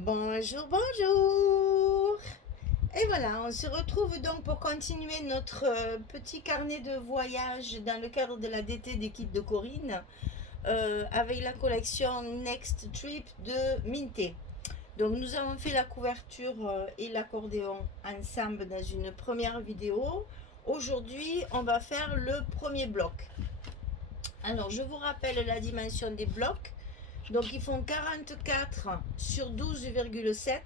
Bonjour, bonjour. Et voilà, on se retrouve donc pour continuer notre petit carnet de voyage dans le cadre de la DT des kits de Corinne avec la collection Next Trip de Minté. Donc nous avons fait la couverture et l'accordéon ensemble dans une première vidéo. Aujourd'hui, on va faire le premier bloc. Alors, je vous rappelle la dimension des blocs. Donc, ils font 44 sur 12,7.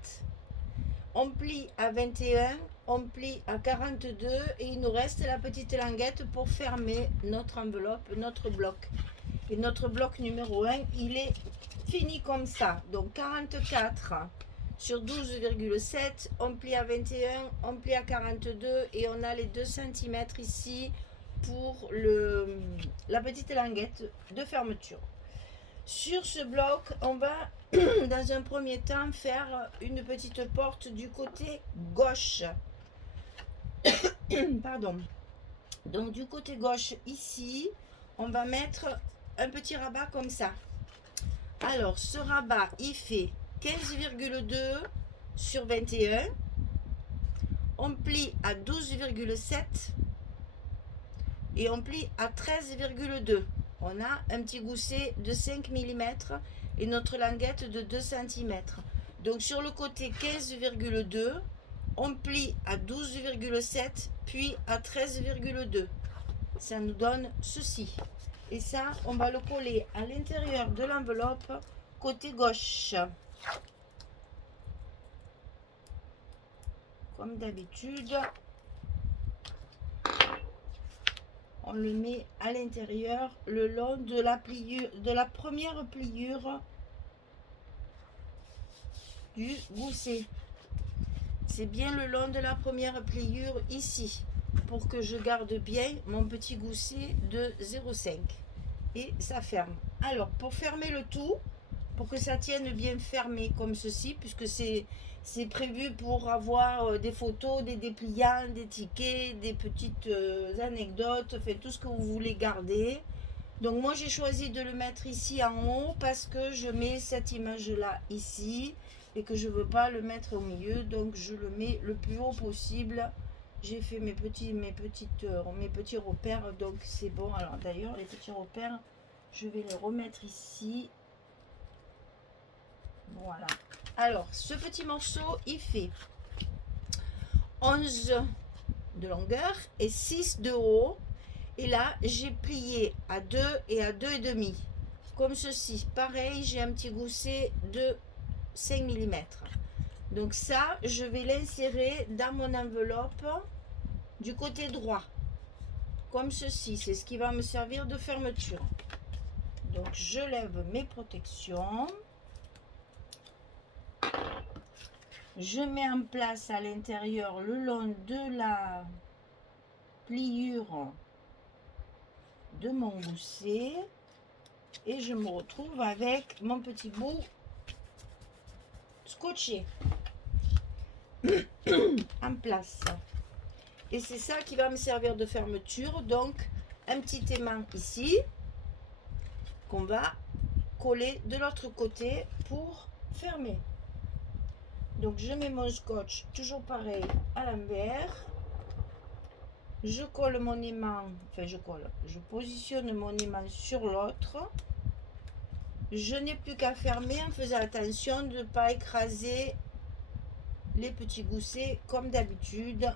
On plie à 21, on plie à 42 et il nous reste la petite languette pour fermer notre enveloppe, notre bloc. Et notre bloc numéro 1, il est fini comme ça. Donc 44 sur 12,7, on plie à 21, on plie à 42 et on a les 2 cm ici pour la petite languette de fermeture. Sur ce bloc, on va dans un premier temps faire une petite porte du côté gauche. Pardon. Donc du côté gauche ici, on va mettre un petit rabat comme ça. Alors ce rabat, il fait 15,2 sur 21. On plie à 12,7 et on plie à 13,2. On a un petit gousset de 5 mm et notre languette de 2 cm. Donc sur le côté 15,2, on plie à 12,7 puis à 13,2. Ça nous donne ceci. Et ça, on va le coller à l'intérieur de l'enveloppe côté gauche. Comme d'habitude, on le met à l'intérieur le long de la pliure, de la première pliure du gousset. C'est bien le long de la première pliure ici pour que je garde bien mon petit gousset de 0,5 et ça ferme. Alors pour fermer le tout, pour que ça tienne bien fermé comme ceci, puisque c'est prévu pour avoir des photos, des dépliants, des tickets, des petites anecdotes, fait tout ce que vous voulez garder. Donc moi j'ai choisi de le mettre ici en haut parce que je mets cette image là ici et que je veux pas le mettre au milieu, donc je le mets le plus haut possible. J'ai fait mes petits repères, donc c'est bon. Alors d'ailleurs les petits repères, je vais les remettre ici. Voilà. Alors, ce petit morceau, il fait 11 de longueur et 6 de haut. Et là, j'ai plié à 2 et à 2,5. Comme ceci. Pareil, j'ai un petit gousset de 5 mm. Donc ça, je vais l'insérer dans mon enveloppe du côté droit. Comme ceci. C'est ce qui va me servir de fermeture. Donc, je lève mes protections. Je mets en place à l'intérieur le long de la pliure de mon gousset et je me retrouve avec mon petit bout scotché en place. Et c'est ça qui va me servir de fermeture. Donc un petit aimant ici qu'on va coller de l'autre côté pour fermer. Donc je mets mon scotch toujours pareil à l'envers. Je colle mon aimant, je positionne mon aimant sur l'autre. Je n'ai plus qu'à fermer en faisant attention de ne pas écraser les petits goussets comme d'habitude.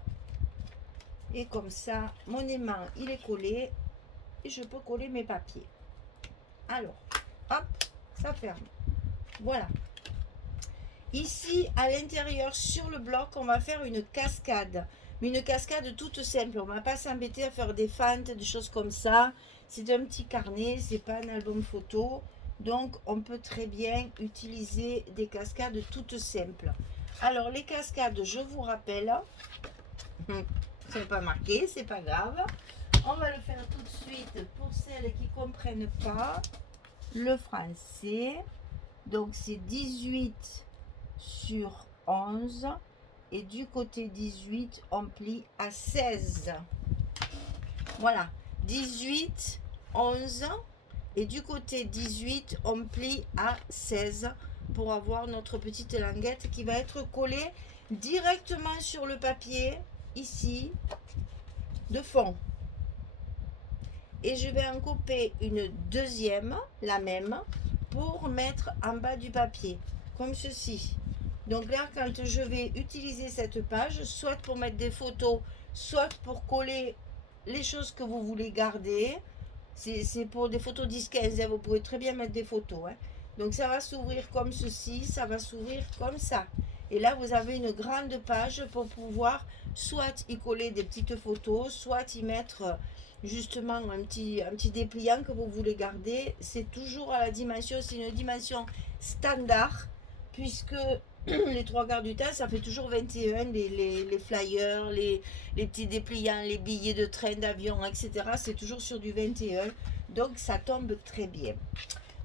Et comme ça, mon aimant il est collé et je peux coller mes papiers. Alors, hop, ça ferme. Voilà. Ici, à l'intérieur, sur le bloc, on va faire une cascade. Mais une cascade toute simple. On ne va pas s'embêter à faire des fentes, des choses comme ça. C'est un petit carnet, c'est pas un album photo. Donc, on peut très bien utiliser des cascades toutes simples. Alors, les cascades, je vous rappelle, c'est pas marqué, c'est pas grave. On va le faire tout de suite pour celles qui ne comprennent pas le français. Donc, c'est 18 sur 11 et du côté 18 on plie à 16. Voilà, 18, 11 et du côté 18 on plie à 16 pour avoir notre petite languette qui va être collée directement sur le papier, ici, de fond. Et je vais en couper une deuxième, la même, pour mettre en bas du papier, comme ceci. Donc là, quand je vais utiliser cette page, soit pour mettre des photos, soit pour coller les choses que vous voulez garder, c'est pour des photos 10-15, hein, vous pouvez très bien mettre des photos. Hein. Donc ça va s'ouvrir comme ceci, ça va s'ouvrir comme ça. Et là, vous avez une grande page pour pouvoir soit y coller des petites photos, soit y mettre justement un petit dépliant que vous voulez garder. C'est toujours à la dimension, c'est une dimension standard, puisque les trois quarts du temps, ça fait toujours 21, les flyers, les petits dépliants, les billets de train, d'avion, etc. C'est toujours sur du 21, donc ça tombe très bien.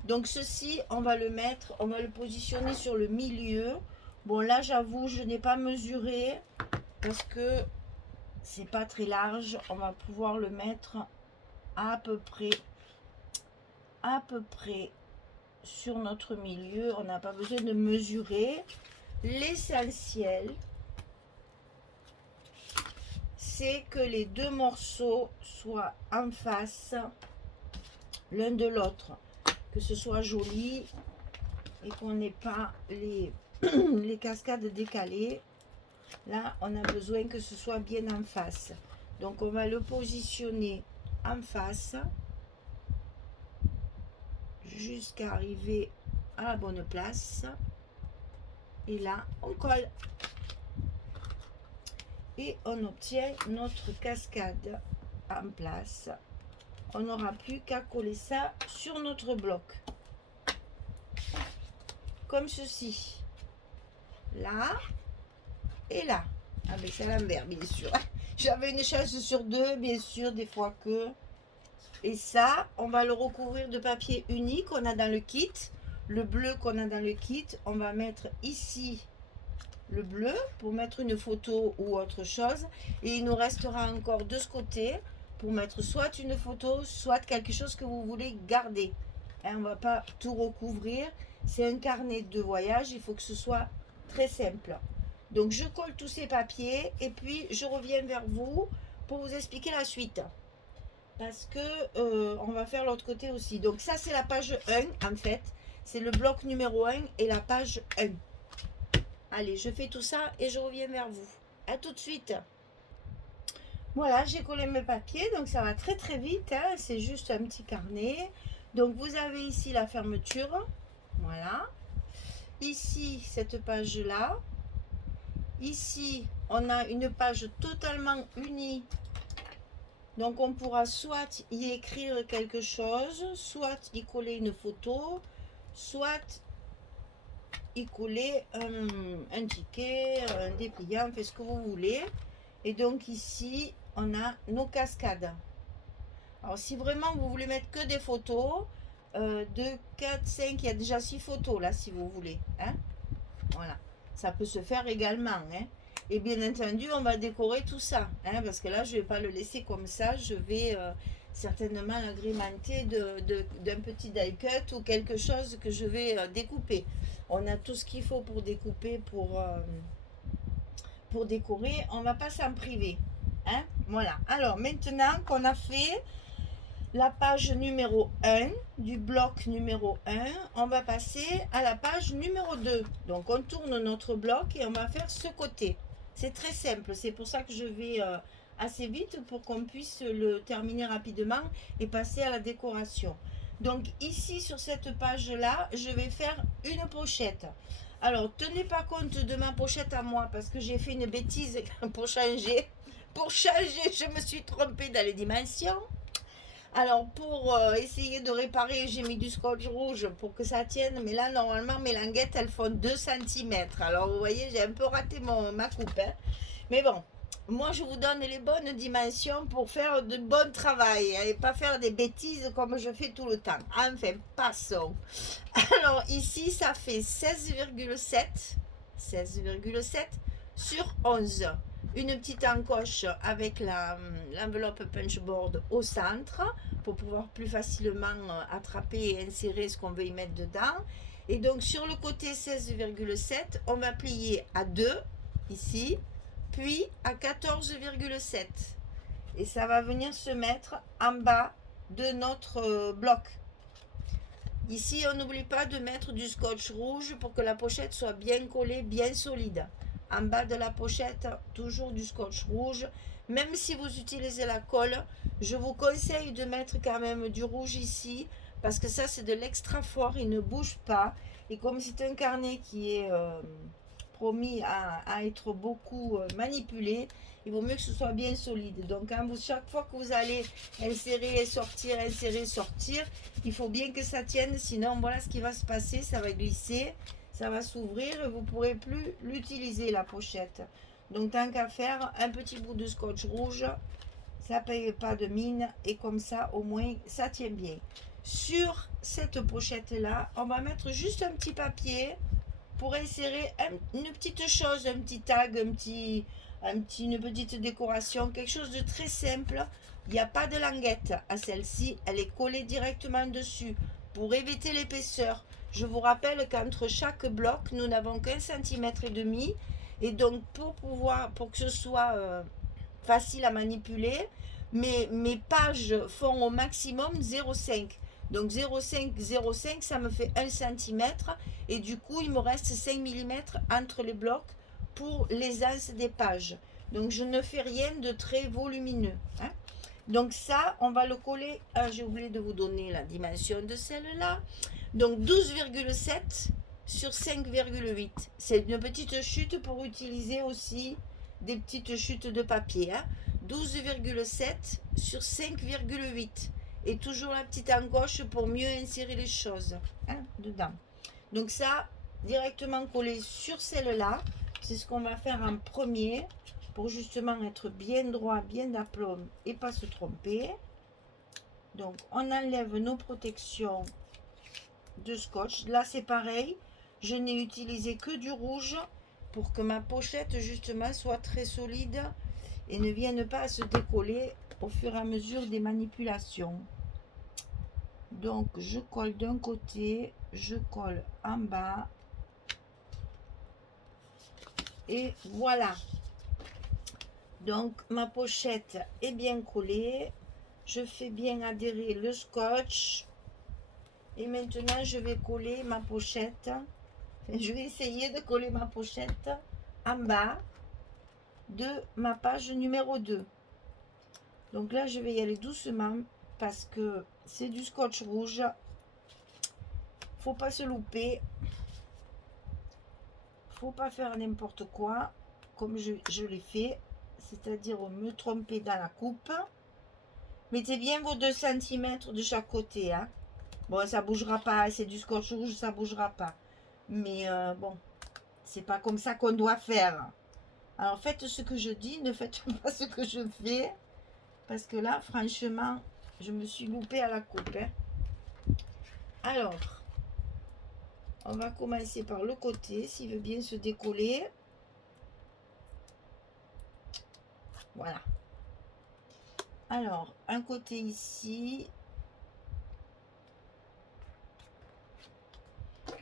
Donc ceci, on va le mettre, on va le positionner sur le milieu. Bon là, j'avoue, je n'ai pas mesuré, parce que c'est pas très large. On va pouvoir le mettre à peu près sur notre milieu. On n'a pas besoin de mesurer. L'essentiel, c'est que les deux morceaux soient en face l'un de l'autre, que ce soit joli et qu'on n'ait pas les cascades décalées. Là, on a besoin que ce soit bien en face. Donc, on va le positionner en face jusqu'à arriver à la bonne place. Et là, on colle. Et on obtient notre cascade en place. On n'aura plus qu'à coller ça sur notre bloc. Comme ceci. Là et là. Ah mais c'est à l'envers, bien sûr. J'avais une chance sur deux, bien sûr, des fois que. Et ça, on va le recouvrir de papier unique qu'on a dans le kit. Le bleu qu'on a dans le kit, on va mettre ici le bleu pour mettre une photo ou autre chose. Et il nous restera encore de ce côté pour mettre soit une photo, soit quelque chose que vous voulez garder. Hein, on ne va pas tout recouvrir. C'est un carnet de voyage, il faut que ce soit très simple. Donc je colle tous ces papiers et puis je reviens vers vous pour vous expliquer la suite. Parce que on va faire l'autre côté aussi. Donc ça c'est la page 1 en fait. C'est le bloc numéro 1 et la page 1. Allez, je fais tout ça et je reviens vers vous. À tout de suite. Voilà, j'ai collé mes papiers, donc ça va très très vite. Hein. C'est juste un petit carnet. Donc vous avez ici la fermeture. Voilà. Ici, cette page-là. Ici, on a une page totalement unie. Donc on pourra soit y écrire quelque chose, soit y coller une photo, soit y coller un ticket, un dépliant, fait ce que vous voulez. Et donc ici, on a nos cascades. Alors si vraiment vous voulez mettre que des photos, 2, 4, 5, il y a déjà 6 photos là si vous voulez. Hein, voilà, ça peut se faire également. Hein. Et bien entendu, on va décorer tout ça. Hein, parce que là, je ne vais pas le laisser comme ça. Je vais certainement l'agrémenter d'un petit die cut ou quelque chose que je vais découper. On a tout ce qu'il faut pour découper, pour décorer. On ne va pas s'en priver. Hein, voilà. Alors, maintenant qu'on a fait la page numéro 1 du bloc numéro 1, on va passer à la page numéro 2. Donc, on tourne notre bloc et on va faire ce côté. C'est très simple. C'est pour ça que je vais assez vite pour qu'on puisse le terminer rapidement et passer à la décoration. Donc, ici, sur cette page-là, je vais faire une pochette. Alors, tenez pas compte de ma pochette à moi parce que j'ai fait une bêtise pour changer. Pour changer, je me suis trompée dans les dimensions. Alors, pour essayer de réparer, j'ai mis du scotch rouge pour que ça tienne. Mais là, normalement, mes languettes, elles font 2 cm. Alors, vous voyez, j'ai un peu raté ma coupe. Hein. Mais bon, moi, je vous donne les bonnes dimensions pour faire de bon travail. Et pas faire des bêtises comme je fais tout le temps. Enfin, passons. Alors, ici, ça fait 16,7 sur 11. Une petite encoche avec l'enveloppe punchboard au centre pour pouvoir plus facilement attraper et insérer ce qu'on veut y mettre dedans. Et donc sur le côté 16,7, on va plier à 2 ici, puis à 14,7. Et ça va venir se mettre en bas de notre bloc. Ici, on n'oublie pas de mettre du scotch rouge pour que la pochette soit bien collée, bien solide. En bas de la pochette, toujours du scotch rouge. Même si vous utilisez la colle, je vous conseille de mettre quand même du rouge ici, parce que ça, c'est de l'extra fort, il ne bouge pas. Et comme c'est un carnet qui est promis à être beaucoup manipulé, il vaut mieux que ce soit bien solide. Donc, chaque fois que vous allez insérer, sortir, il faut bien que ça tienne. Sinon, voilà ce qui va se passer. Ça va glisser, ça va s'ouvrir et vous ne pourrez plus l'utiliser, la pochette. Donc, tant qu'à faire, un petit bout de scotch rouge, ça ne paye pas de mine. Et comme ça, au moins, ça tient bien. Sur cette pochette-là, on va mettre juste un petit papier pour insérer une petite chose, un petit tag, une petite décoration, quelque chose de très simple. Il n'y a pas de languette à celle-ci, elle est collée directement dessus pour éviter l'épaisseur. Je vous rappelle qu'entre chaque bloc, nous n'avons qu'1,5 cm. Et donc pour que ce soit facile à manipuler, mes pages font au maximum 0,5. Donc 0,5, ça me fait 1 cm. Et du coup, il me reste 5 mm entre les blocs pour l'aisance des pages. Donc je ne fais rien de très volumineux. Hein. Donc ça, on va le coller. Ah, j'ai oublié de vous donner la dimension de celle-là. Donc 12,7 sur 5,8. C'est une petite chute pour utiliser aussi des petites chutes de papier. Hein. 12,7 sur 5,8. Et toujours la petite encoche pour mieux insérer les choses dedans. Donc ça, directement collé sur celle-là, c'est ce qu'on va faire en premier pour justement être bien droit, bien d'aplomb et pas se tromper. Donc on enlève nos protections de scotch. Là c'est pareil, je n'ai utilisé que du rouge pour que ma pochette justement soit très solide et ne vienne pas à se décoller au fur et à mesure des manipulations. Donc je colle d'un côté, je colle en bas et voilà. Donc ma pochette est bien collée, je fais bien adhérer le scotch et maintenant je vais coller ma pochette. Je vais essayer de coller ma pochette en bas de ma page numéro 2. Donc là je vais y aller doucement parce que c'est du scotch rouge, faut pas se louper, faut pas faire n'importe quoi comme je l'ai fait, c'est-à-dire me tromper dans la coupe. Mettez bien vos 2 cm de chaque côté. Hein. Bon, ça bougera pas, c'est du scotch rouge, ça bougera pas. Mais bon, c'est pas comme ça qu'on doit faire. Alors faites ce que je dis, ne faites pas ce que je fais. Parce que là, franchement, je me suis loupée à la coupe. Hein. Alors, on va commencer par le côté, s'il veut bien se décoller. Voilà. Alors, un côté ici.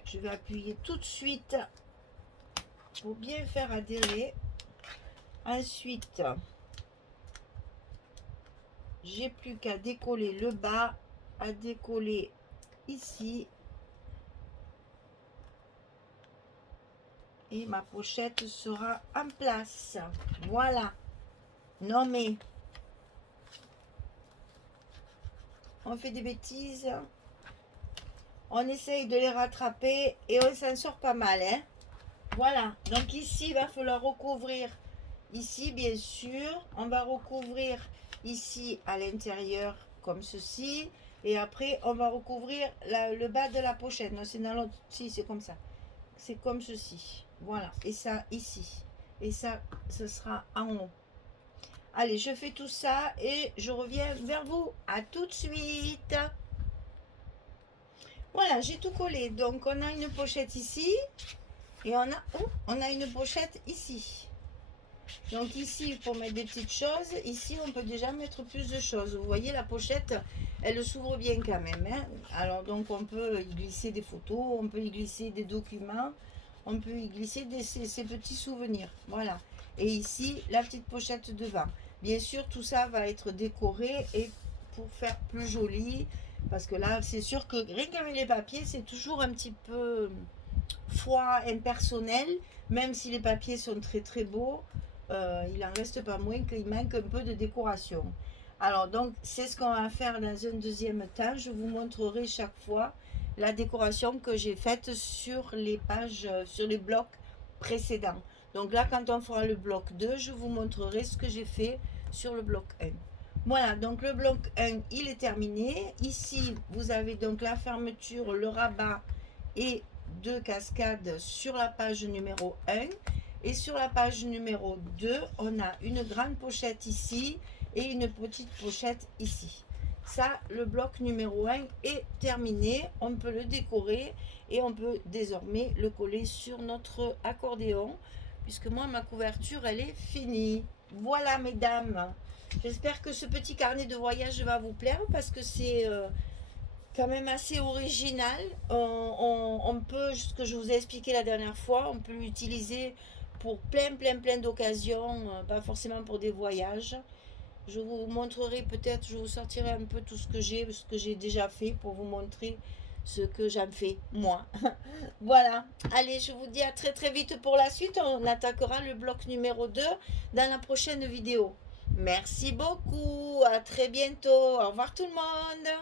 Je vais appuyer tout de suite pour bien faire adhérer. Ensuite, j'ai plus qu'à décoller le bas, à décoller ici. Et ma pochette sera en place. Voilà. Non mais, on fait des bêtises. On essaye de les rattraper et on s'en sort pas mal. Hein. Voilà. Donc ici, il va falloir recouvrir. Ici, bien sûr, on va recouvrir ici à l'intérieur comme ceci. Et après, on va recouvrir le bas de la pochette. Non, c'est dans l'autre. Si, c'est comme ça. C'est comme ceci. Voilà. Et ça, ici. Et ça, ce sera en haut. Allez, je fais tout ça et je reviens vers vous. À tout de suite. Voilà, j'ai tout collé. Donc, on a une pochette ici. Et on a une pochette ici. Donc ici, pour mettre des petites choses, ici, on peut déjà mettre plus de choses. Vous voyez, la pochette, elle s'ouvre bien quand même, hein. Alors, donc, on peut y glisser des photos, on peut y glisser des documents, on peut y glisser ces petits souvenirs. Voilà. Et ici, la petite pochette devant. Bien sûr, tout ça va être décoré et pour faire plus joli, parce que là, c'est sûr que rien qu'avec les papiers, c'est toujours un petit peu froid, impersonnel, même si les papiers sont très très beaux, il en reste pas moins qu'il manque un peu de décoration. Alors donc c'est ce qu'on va faire dans un deuxième temps. Je vous montrerai chaque fois la décoration que j'ai faite sur les pages, sur les blocs précédents. Donc là, quand on fera le bloc 2, je vous montrerai ce que j'ai fait sur le bloc 1. Voilà, donc le bloc 1, il est terminé. Ici, vous avez donc la fermeture, le rabat et deux cascades sur la page numéro 1. Et sur la page numéro 2, on a une grande pochette ici et une petite pochette ici. Ça, le bloc numéro 1 est terminé. On peut le décorer et on peut désormais le coller sur notre accordéon, puisque moi, ma couverture, elle est finie. Voilà, mesdames. J'espère que ce petit carnet de voyage va vous plaire, parce que c'est quand même assez original. On peut, ce que je vous ai expliqué la dernière fois, on peut l'utiliser pour plein d'occasions, pas forcément pour des voyages. Je vous montrerai peut-être, je vous sortirai un peu tout ce que j'ai déjà fait pour vous montrer ce que j'en fais moi. Voilà, allez, je vous dis à très très vite pour la suite. On attaquera le bloc numéro 2 dans la prochaine vidéo. Merci beaucoup, à très bientôt. Au revoir tout le monde.